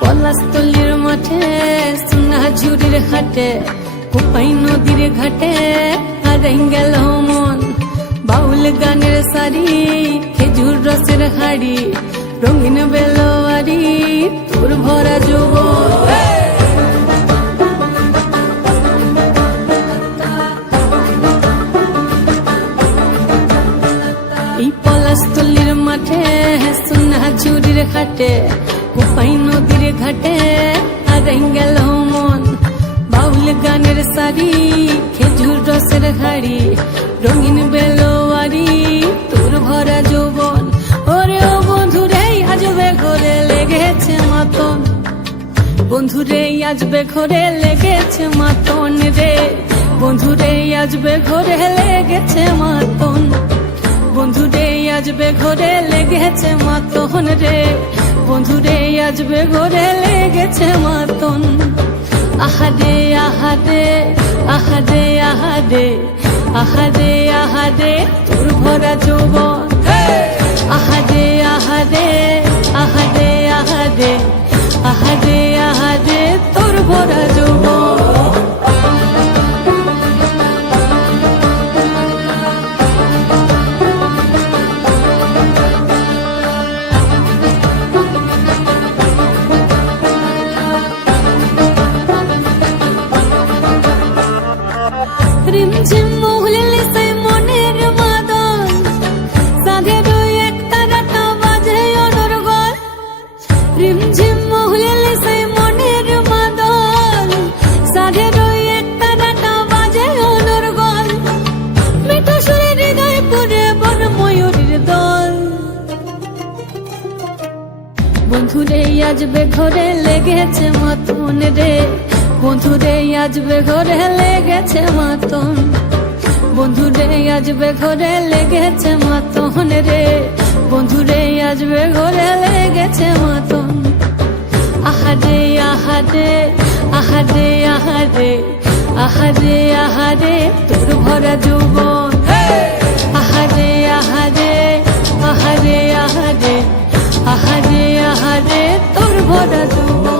পলাশতলির মাঠে সোনা ঝুড়ির হাটে কোপাই নদীর ঘাটে হারাই গেল মন বাউল গানের সারি খেজুর রসের হাড়ি রঙিন বেলোয়ারি তোর ভরা যৌবন এই পলাশতলির মাঠে সোনা ঝুড়ির হাটে কোপাই নদীর ঘাটে হারাই গেল মন বাউল গানের সারি খেজুর রসের হাড়ি রঙিন বেলোয়ারি তোর ভরা যৌবন ওরে ও বন্ধুরে আজবে ঘরে লেগেছে মাতন বন্ধুরে আজবে ঘরে লেগেছে মাতন রে বন্ধুরে আজবে ঘরে লেগেছে মাতন বন্ধুরে আজবে ঘরে লেগেছে মাতন রে বন্ধুরে আজবে ঘরে লেগেছে মাতন আহারে আহারে আহারে আহারে আহারে আহারে তোর ভরা যৌবন আহারে আহারে আহারে আহারে আহারে আহারে তোর ভরা যৌবন রিমঝিম মহুলে সেই মনের মাদন সাধের একটা রাতা বাজে অনর্গল রিমঝিম মহুলে সেই মনের মাদন সাধের একটা রাতা বাজে অনর্গল মিঠা সুরে হৃদয় পুরে বন ময়ূরের দল বন্ধুরে আজবে ঘরে লেগেছে মতন রে বন্ধুরে আজবে ঘরে লেগেছে মাতন বন্ধুরে আজবে ঘরে লেগেছে মাতন রে বন্ধুরে আজবে ঘরে লেগেছে মাতন আহারে আহারে আহারে আহারে আহারে আহারে তোর ভরা যৌবন আহারে আহারে আহারে আহারে আহারে আহারে তোর ভরা যৌবন